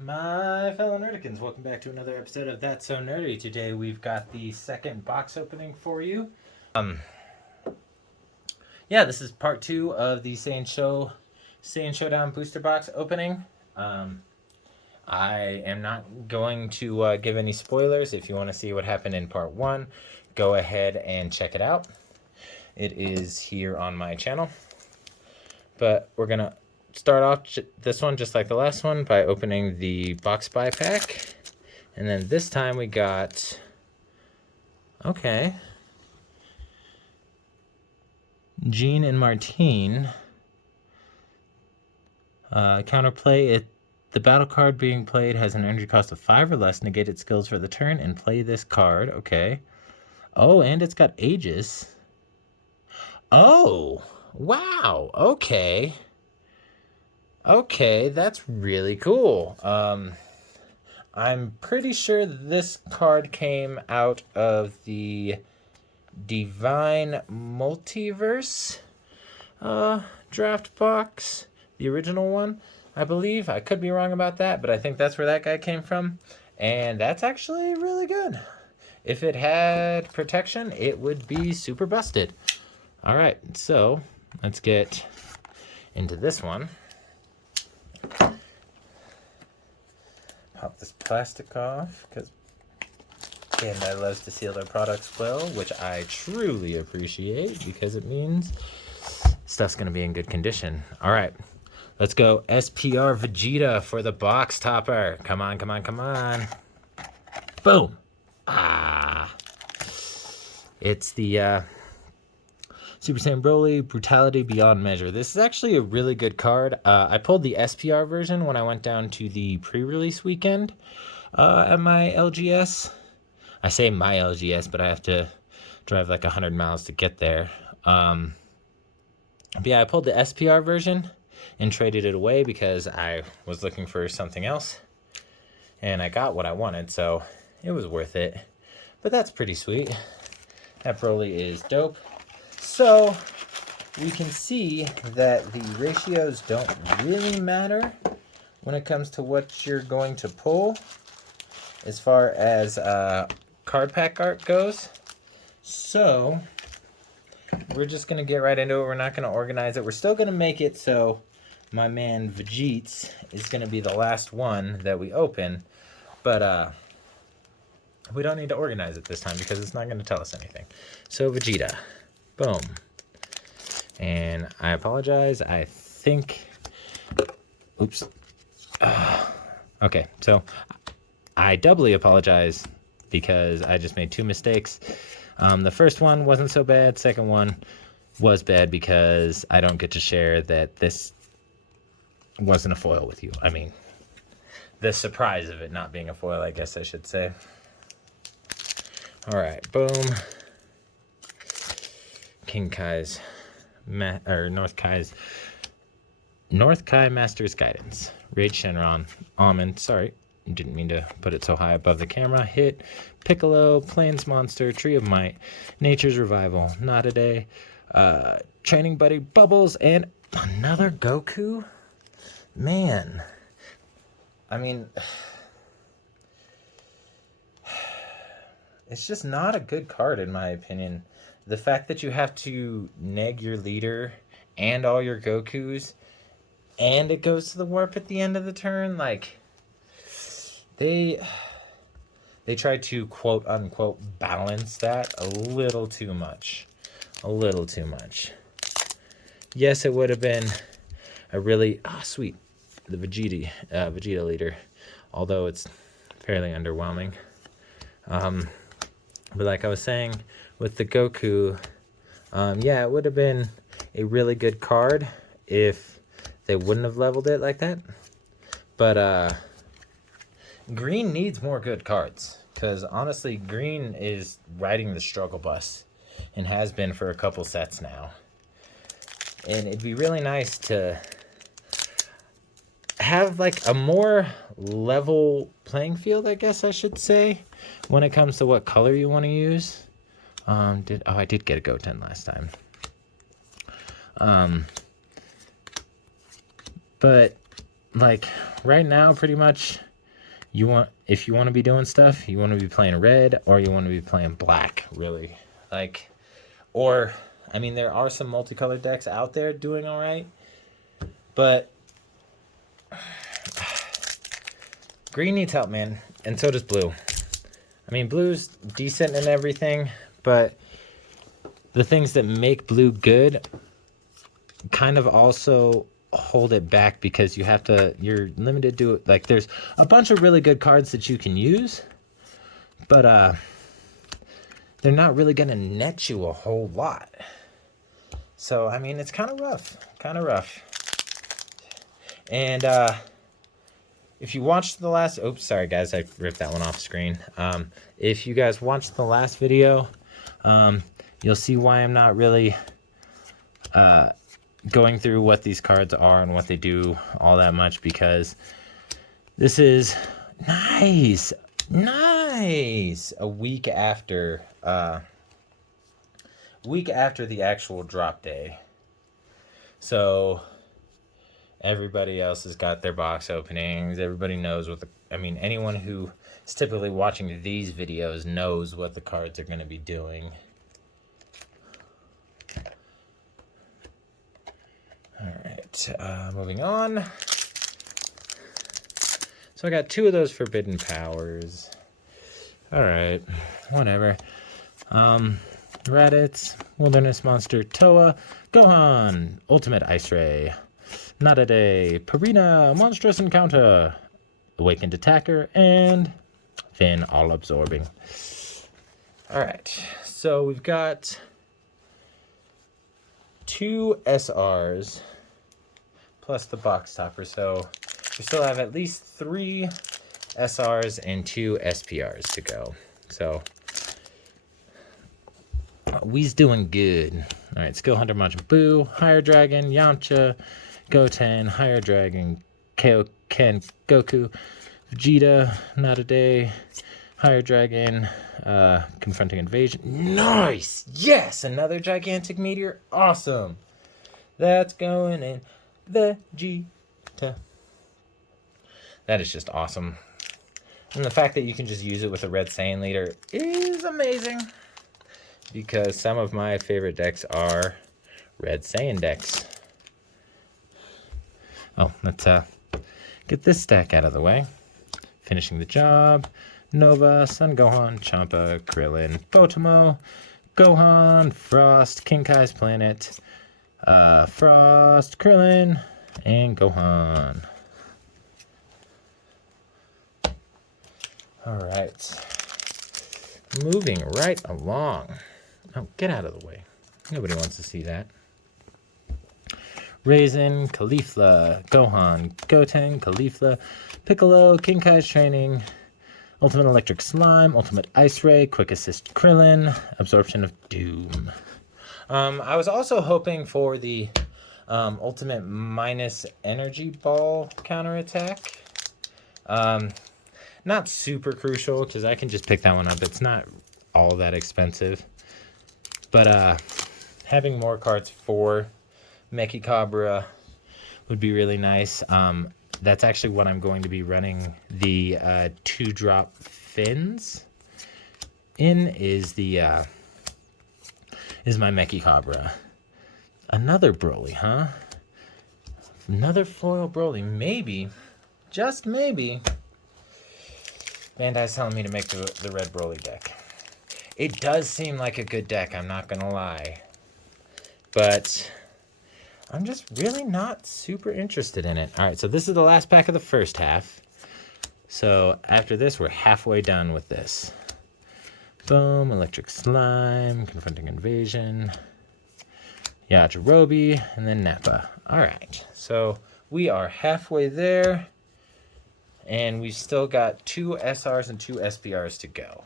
My fellow Nerdicans, welcome back to another episode of That's So Nerdy. Today we've got the second box opening for you. This is part 2 of the Saiyan Showdown booster box opening. I am not going to give any spoilers. If you want to see what happened in part 1, go ahead and check it out. It is here on my channel. But we're going to start off this one just like the last one by opening the box buy pack. And then this time we got... Okay. Jean and Martine. Counterplay. The battle card being played has an energy cost of 5 or less. Negate its skills for the turn and play this card. Okay. Oh, and it's got Aegis. Oh! Wow! Okay. Okay, that's really cool. I'm pretty sure this card came out of the Divine Multiverse draft box. The original one, I believe. I could be wrong about that, but I think that's where that guy came from. And that's actually really good. If it had protection, it would be super busted. Alright, so let's get into this one. Pop this plastic off, because Bandai loves to seal their products well, which I truly appreciate, because it means stuff's going to be in good condition. All right, let's go SPR Vegeta for the box topper. Come on, come on, come on. Boom. It's the Super Saiyan Broly, Brutality Beyond Measure. This is actually a really good card. I pulled the SPR version when I went down to the pre-release weekend at my LGS. I say my LGS, but I have to drive like 100 miles to get there. But yeah, I pulled the SPR version and traded it away because I was looking for something else. And I got what I wanted, so it was worth it. But that's pretty sweet. That Broly is dope. So, we can see that the ratios don't really matter when it comes to what you're going to pull as far as card pack art goes. So, we're just going to get right into it. We're not going to organize it. We're still going to make it so my man Vegeta is going to be the last one that we open. But we don't need to organize it this time because it's not going to tell us anything. So, Vegeta. Boom. And I apologize. I think... Oops. Okay, so I doubly apologize because I just made 2 mistakes. The first one wasn't so bad. Second one was bad because I don't get to share that this wasn't a foil with you. I mean, the surprise of it not being a foil, I guess I should say. All right, boom. King Kai's, North Kai Master's Guidance. Raid Shenron, Almond, sorry, didn't mean to put it so high above the camera. Hit, Piccolo, Plains Monster, Tree of Might, Nature's Revival, Not a Day, Training Buddy, Bubbles, and another Goku? Man, I mean, it's just not a good card in my opinion. The fact that you have to neg your leader and all your Gokus, and it goes to the warp at the end of the turn, like, they try to quote unquote balance that a little too much. A little too much. Yes, it would have been a really sweet, the Vegeta leader, although it's fairly underwhelming. But like I was saying, with the Goku, yeah, it would have been a really good card if they wouldn't have leveled it like that. But Green needs more good cards, because honestly, Green is riding the struggle bus and has been for a couple sets now. And it'd be really nice to have like a more level playing field, I guess I should say, when it comes to what color you want to use. I did get a Goten last time. But like right now, pretty much if you want to be doing stuff, you want to be playing red or you want to be playing black, really. Like, or, I mean, there are some multicolored decks out there doing all right, but green needs help, man, and so does blue. I mean, blue's decent and everything, but the things that make blue good kind of also hold it back because you're limited to, like, there's a bunch of really good cards that you can use, but they're not really gonna net you a whole lot. So I mean, it's kind of rough. And if you watched the last, oops, sorry guys, I ripped that one off screen. If you guys watched the last video, you'll see why I'm not really going through what these cards are and what they do all that much, because this is nice a week after the actual drop day. So everybody else has got their box openings. Everybody knows what anyone who is typically watching these videos knows what the cards are going to be doing. All right, moving on. So I got 2 of those Forbidden Powers. All right, whatever. Raditz, Wilderness Monster, Toa, Gohan, Ultimate Ice Ray, Nadade, Purina, Monstrous Encounter, Awakened Attacker, and Finn All Absorbing. All right, so we've got 2 SRs plus the box topper, so we still have at least 3 SRs and 2 SPRs to go. So we's doing good. All right, Skill Hunter, Majin Buu, Higher Dragon, Yamcha, Goten, Higher Dragon, Kaioken, Goku, Vegeta, Nadade, Higher Dragon, Confronting Invasion. Nice! Yes! Another gigantic meteor. Awesome! That's going in Vegeta. That is just awesome. And the fact that you can just use it with a red Saiyan leader is amazing, because some of my favorite decks are red Saiyan decks. Oh, let's get this stack out of the way. Finishing the job. Nova, Son Gohan, Champa, Krillin, Botomo, Gohan, Frost, King Kai's Planet, Frost, Krillin, and Gohan. All right. Moving right along. Oh, get out of the way. Nobody wants to see that. Raisin, Caulifla, Gohan, Goten, Caulifla, Piccolo, King Kai's Training, Ultimate Electric Slime, Ultimate Ice Ray, Quick Assist Krillin, Absorption of Doom. I was also hoping for the Ultimate minus Energy Ball counterattack. Not super crucial, because I can just pick that one up. It's not all that expensive. But having more cards for Mechikabra would be really nice. That's actually what I'm going to be running the 2-drop fins in, is my Mechikabra. Another Broly, huh? Another foil Broly. Maybe, just maybe, Bandai's telling me to make the red Broly deck. It does seem like a good deck, I'm not gonna lie. But I'm just really not super interested in it. All right, so this is the last pack of the first half. So after this, we're halfway done with this. Boom, Electric Slime, Confronting Invasion, Yajirobe, and then Nappa. All right, so we are halfway there, and we've still got 2 SRs and 2 SPRs to go.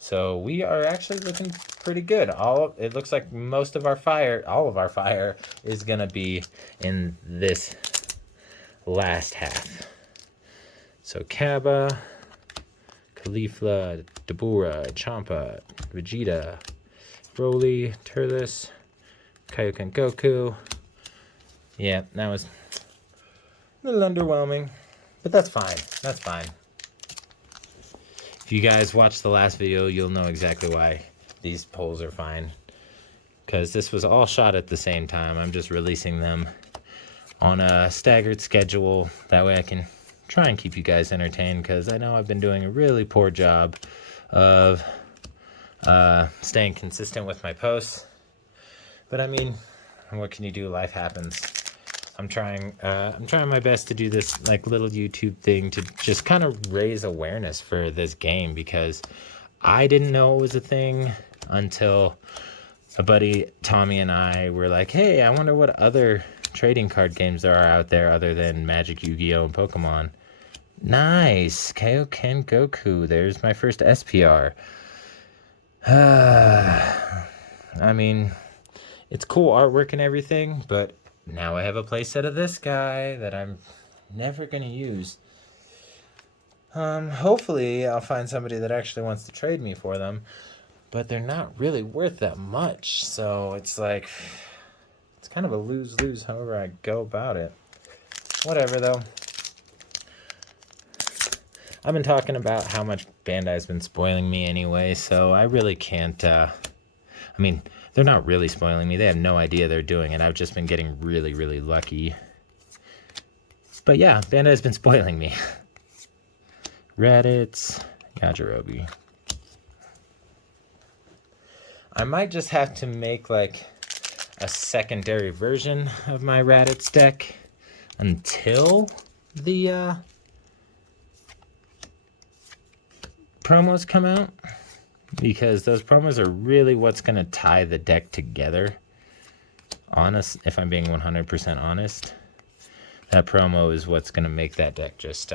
So we are actually looking pretty good. It looks like most of our fire, all of our fire, is gonna be in this last half. So Kaba, Caulifla, Dabura, Champa, Vegeta, Broly, Turles, Kaioken Goku. Yeah, that was a little underwhelming, but that's fine. That's fine. If you guys watched the last video, you'll know exactly why these pulls are fine. Because this was all shot at the same time. I'm just releasing them on a staggered schedule. That way I can try and keep you guys entertained, because I know I've been doing a really poor job of staying consistent with my posts. But I mean, what can you do? Life happens. I'm trying my best to do this like little YouTube thing to just kind of raise awareness for this game, because I didn't know it was a thing until a buddy Tommy and I were like, hey, I wonder what other trading card games there are out there other than Magic, Yu-Gi-Oh, and Pokemon. Nice. Kaioken Goku. There's my first SPR. I mean, it's cool artwork and everything, but now I have a playset of this guy that I'm never going to use. Hopefully I'll find somebody that actually wants to trade me for them, but they're not really worth that much. So it's like, it's kind of a lose-lose however I go about it. Whatever, though. I've been talking about how much Bandai's been spoiling me anyway, so I really can't, I mean, they're not really spoiling me. They have no idea they're doing it. I've just been getting really, really lucky. But yeah, Bandai's been spoiling me. Raditz, Yajirobe. I might just have to make like a secondary version of my Raditz deck until the promos come out, because those promos are really what's going to tie the deck together. Honest, if I'm being 100% honest, that promo is what's going to make that deck just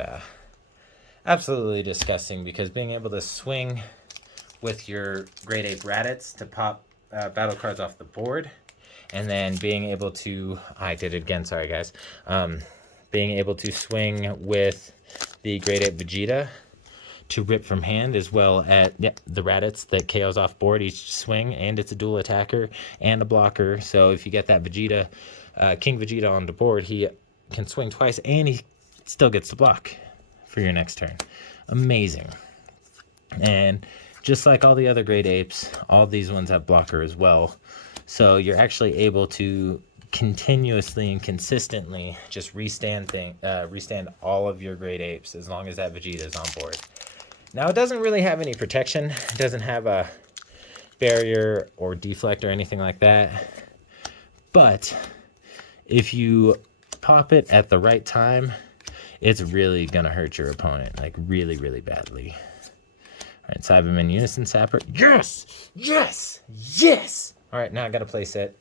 absolutely disgusting, because being able to swing with your Great Ape Raditz to pop battle cards off the board, and then being able to, I did it again, sorry guys, being able to swing with the Great Ape Vegeta to rip from hand, as well as the Raditz that KOs off board each swing, and it's a dual attacker and a blocker. So if you get that Vegeta, King Vegeta on the board, he can swing twice and he still gets to block for your next turn. Amazing. And just like all the other Great Apes, all these ones have blocker as well. So you're actually able to continuously and consistently just restand all of your Great Apes as long as that Vegeta is on board. Now, it doesn't really have any protection. It doesn't have a barrier or deflect or anything like that. But if you pop it at the right time, it's really going to hurt your opponent, like really, really badly. All right, Cyberman Unison Sapper. Yes! Yes! Yes! All right, now I got to place it.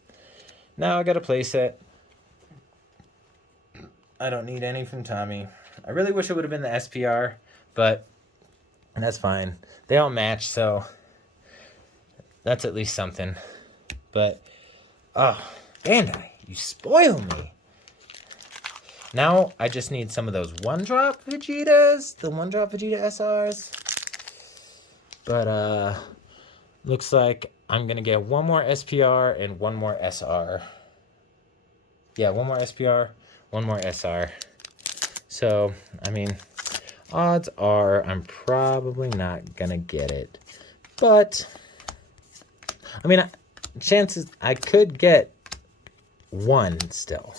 I don't need any from Tommy. I really wish it would have been the SPR, but that's fine. They all match, so that's at least something. But, oh, Bandai, you spoil me. Now I just need some of those one-drop Vegetas, the one-drop Vegeta SRs. But, looks like I'm going to get one more SPR and one more SR. Yeah, one more SPR, one more SR. So, I mean, odds are I'm probably not going to get it. But, I mean, chances I could get one still.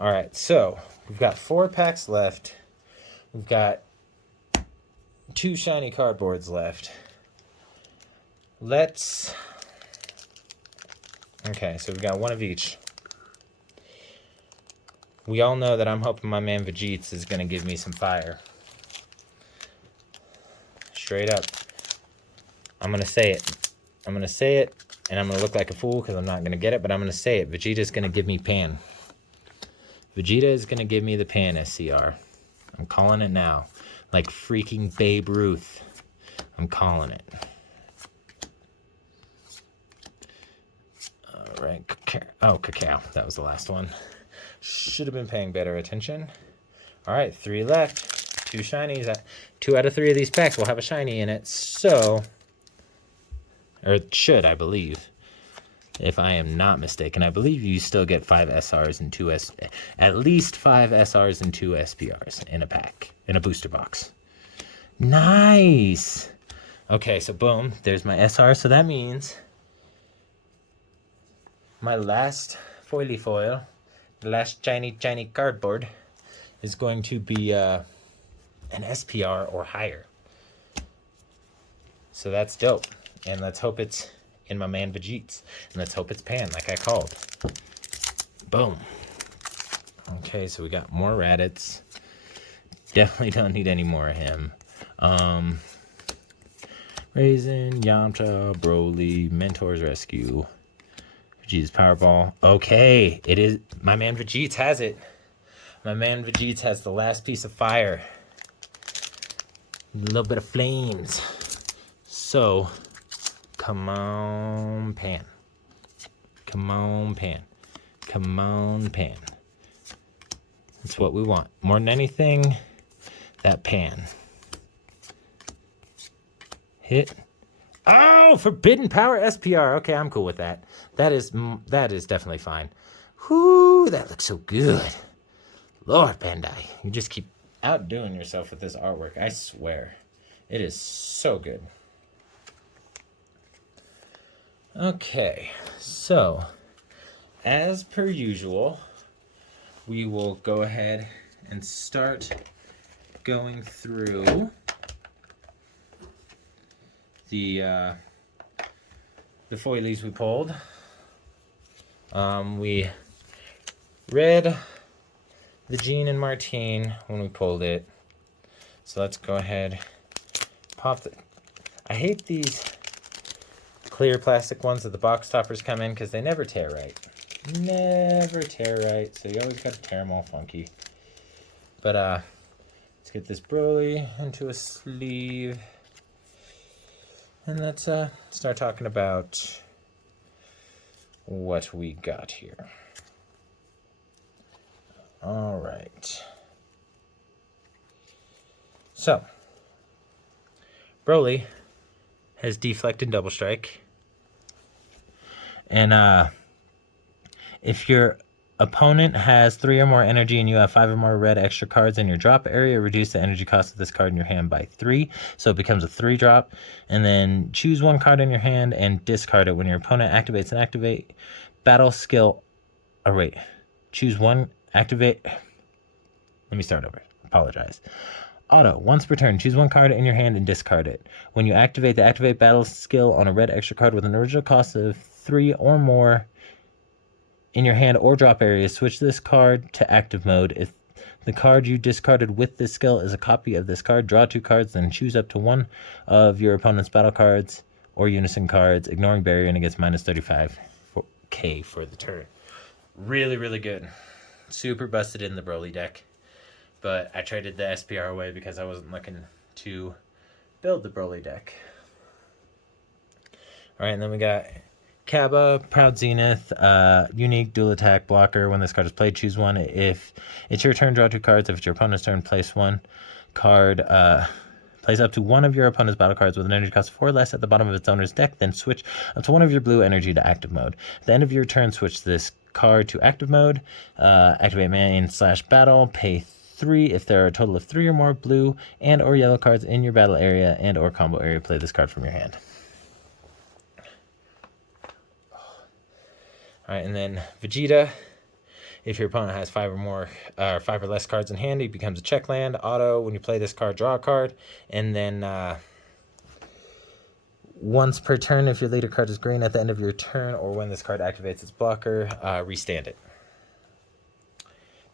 All right, so we've got 4 packs left. We've got 2 shiny cardboards left. Okay, so we've got one of each. We all know that I'm hoping my man Vegeta is going to give me some fire. Straight up. I'm going to say it. I'm going to say it, and I'm going to look like a fool because I'm not going to get it, but I'm going to say it. Vegeta's going to give me Pan. Vegeta is going to give me the Pan SCR. I'm calling it now. Like freaking Babe Ruth. I'm calling it. All right. Cacao. That was the last one. Should have been paying better attention. All right. 3 left. 2 shinies. 2 out of 3 of these packs will have a shiny in it. So, or it should, I believe. If I am not mistaken, I believe you still get 5 SRs and 2 at least 5 SRs and 2 SPRs in a pack, in a booster box. Nice. Okay, so boom, there's my SR. So that means my last foily foil, the last shiny cardboard, is going to be an SPR or higher. So that's dope. And let's hope it's in my man Vegeta's. And let's hope it's Pan, like I called. Boom. Okay, so we got more Raditz. Definitely don't need any more of him. Raisin, Yamcha, Broly, Mentor's Rescue, Vegeta's Powerball. Okay, it is. My man Vegeta's has it. My man Vegeta's has the last piece of fire. A little bit of flames. So, come on, Pan. Come on, Pan. Come on, Pan. That's what we want. More than anything, that Pan. Hit. Oh, Forbidden Power SPR. Okay, I'm cool with that. That is definitely fine. Whoo, that looks so good. Lord Bandai, you just keep outdoing yourself with this artwork. I swear. It is so good. Okay, so as per usual, we will go ahead and start going through the foilies we pulled. We read the Jean and Martine when we pulled it. So let's go ahead, pop the... I hate these clear plastic ones that the box toppers come in because they never tear right. Never tear right, so you always got to tear them all funky. But let's get this Broly into a sleeve. And let's start talking about what we got here. All right. So, Broly has deflected double strike. And if your opponent has 3 or more energy and you have 5 or more red extra cards in your drop area, reduce the energy cost of this card in your hand by 3. So it becomes a 3 drop. And then choose 1 card in your hand and discard it. When your opponent activates an activate battle skill. Oh, wait. Choose 1 activate. Let me start over. Apologize. Auto. Once per turn, choose 1 card in your hand and discard it. When you activate the activate battle skill on a red extra card with an original cost of 3 or more in your hand or drop area, switch this card to active mode. If the card you discarded with this skill is a copy of this card, draw 2 cards, then choose up to 1 of your opponent's battle cards or unison cards, ignoring barrier, and it gets minus 35k for the turn. Really, really good. Super busted in the Broly deck. But I traded the SPR away because I wasn't looking to build the Broly deck. Alright, and then we got Kaba, Proud Zenith, unique dual attack blocker. When this card is played, choose 1. If it's your turn, draw 2 cards. If it's your opponent's turn, place 1 card. Place up to 1 of your opponent's battle cards with an energy cost of 4 or less at the bottom of its owner's deck. Then switch up to 1 of your blue energy to active mode. At the end of your turn, switch this card to active mode. Activate main/battle. Pay 3 if there are a total of 3 or more blue and or yellow cards in your battle area and or combo area. Play this card from your hand. Alright, and then Vegeta. If your opponent has 5 or less cards in hand, he becomes a check land. Auto, when you play this card, draw a card. And then once per turn, if your leader card is green at the end of your turn or when this card activates its blocker, restand it.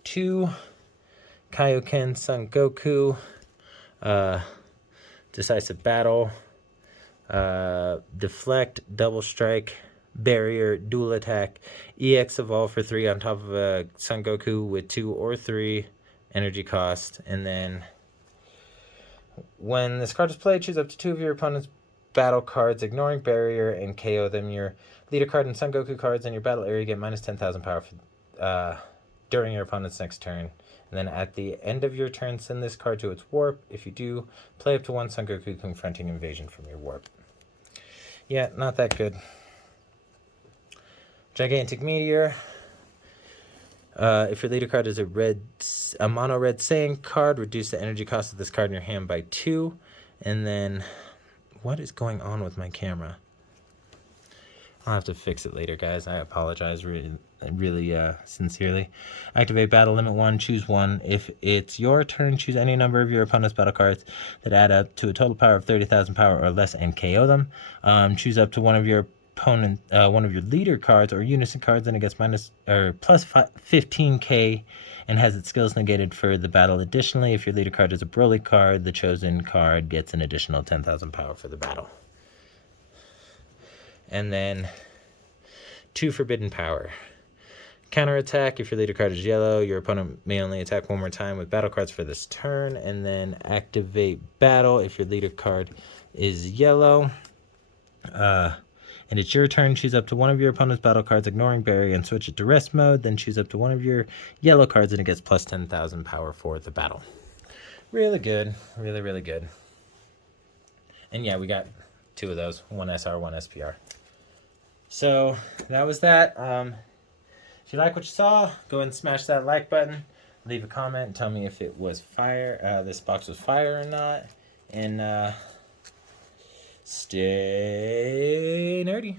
2 Kaioken Son Goku, Decisive Battle, Deflect, Double Strike, Barrier, Dual Attack, EX Evolve for 3 on top of a Son Goku with 2 or 3 energy cost. And then when this card is played, choose up to 2 of your opponent's battle cards, ignoring Barrier, and KO them. Your leader card and Son Goku cards in your battle area get minus 10,000 power for, during your opponent's next turn. And then at the end of your turn, send this card to its warp. If you do, play up to 1 Son Goku confronting invasion from your warp. Yeah, not that good. Gigantic Meteor. If your leader card is a mono red Saiyan card, reduce the energy cost of this card in your hand by 2. And then, what is going on with my camera? I'll have to fix it later, guys. I apologize really sincerely. Activate battle limit 1, choose 1. If it's your turn, choose any number of your opponent's battle cards that add up to a total power of 30,000 power or less and KO them. Choose up to one of your one of your leader cards or unison cards, and it gets minus or plus 15k and has its skills negated for the battle. Additionally, if your leader card is a Broly card, the chosen card gets an additional 10,000 power for the battle. And then 2 forbidden power. Counterattack, if your leader card is yellow, your opponent may only attack one more time with battle cards for this turn. And then activate battle, if your leader card is yellow. And it's your turn, choose up to one of your opponent's battle cards, ignoring Barrier, and switch it to rest mode. Then choose up to one of your yellow cards, and it gets plus 10,000 power for the battle. Really good. Really, really good. And yeah, we got 2 of those. 1 SR, 1 SPR. So that was that. If you like what you saw, go ahead and smash that like button. Leave a comment. Tell me if it was fire. This box was fire or not. And stay nerdy.